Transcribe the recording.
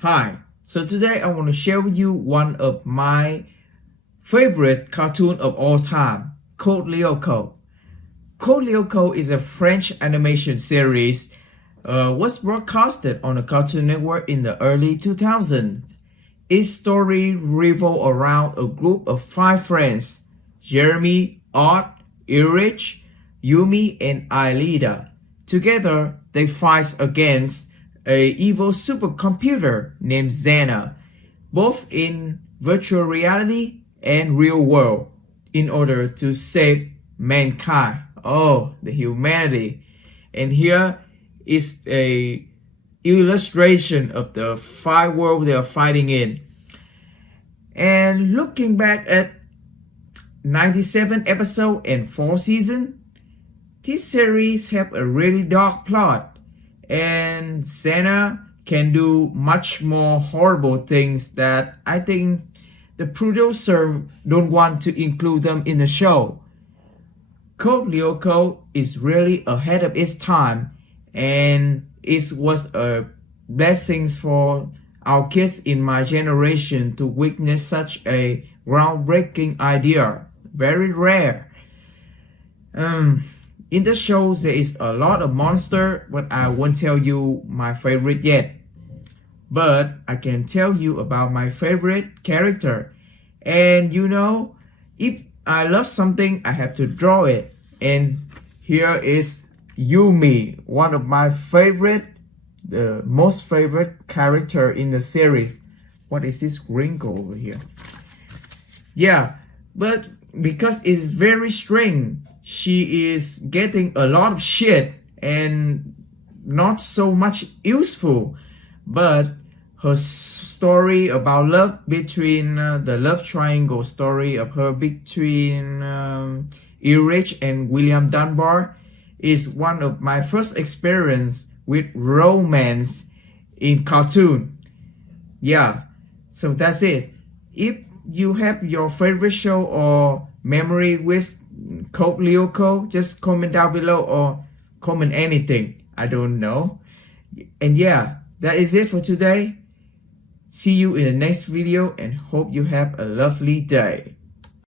Hi, so today I want to share with you one of my favorite cartoon of all time, called Lyoko. Code Lyoko is a French animation series was broadcasted on the Cartoon Network in the early 2000s. Its story revolves around a group of 5 friends, Jeremy, Odd, Erich, Yumi, and Aelita. Together, they fight against an evil supercomputer named Xena, both in virtual reality and real world, in order to save mankind. Oh, the humanity. And here is a illustration of the 5 worlds they are fighting in. And looking back at 97 episodes and 4 seasons, this series have a really dark plot, and Xena can do much more horrible things that I think the producer don't want to include them in the show. Code Lyoko is really ahead of its time, and it was a blessing for our kids in my generation to witness such a groundbreaking idea. Very rare. In the show, there is a lot of monster, but I won't tell you my favorite yet. But I can tell you about my favorite character. And you know, if I love something, I have to draw it. And here is Yumi, one of my favorite, the most favorite character in the series. What is this wrinkle over here? Yeah, but because it's very strange, she is getting a lot of shit and not so much useful. But her story about love between the love triangle story of her between Erich and William Dunbar is one of my first experience with romance in cartoon. Yeah, so that's it. If you have your favorite show or memory with Code Lyoko, just comment down below or comment anything. I don't know. And yeah, that is it for today. See you in the next video and hope you have a lovely day.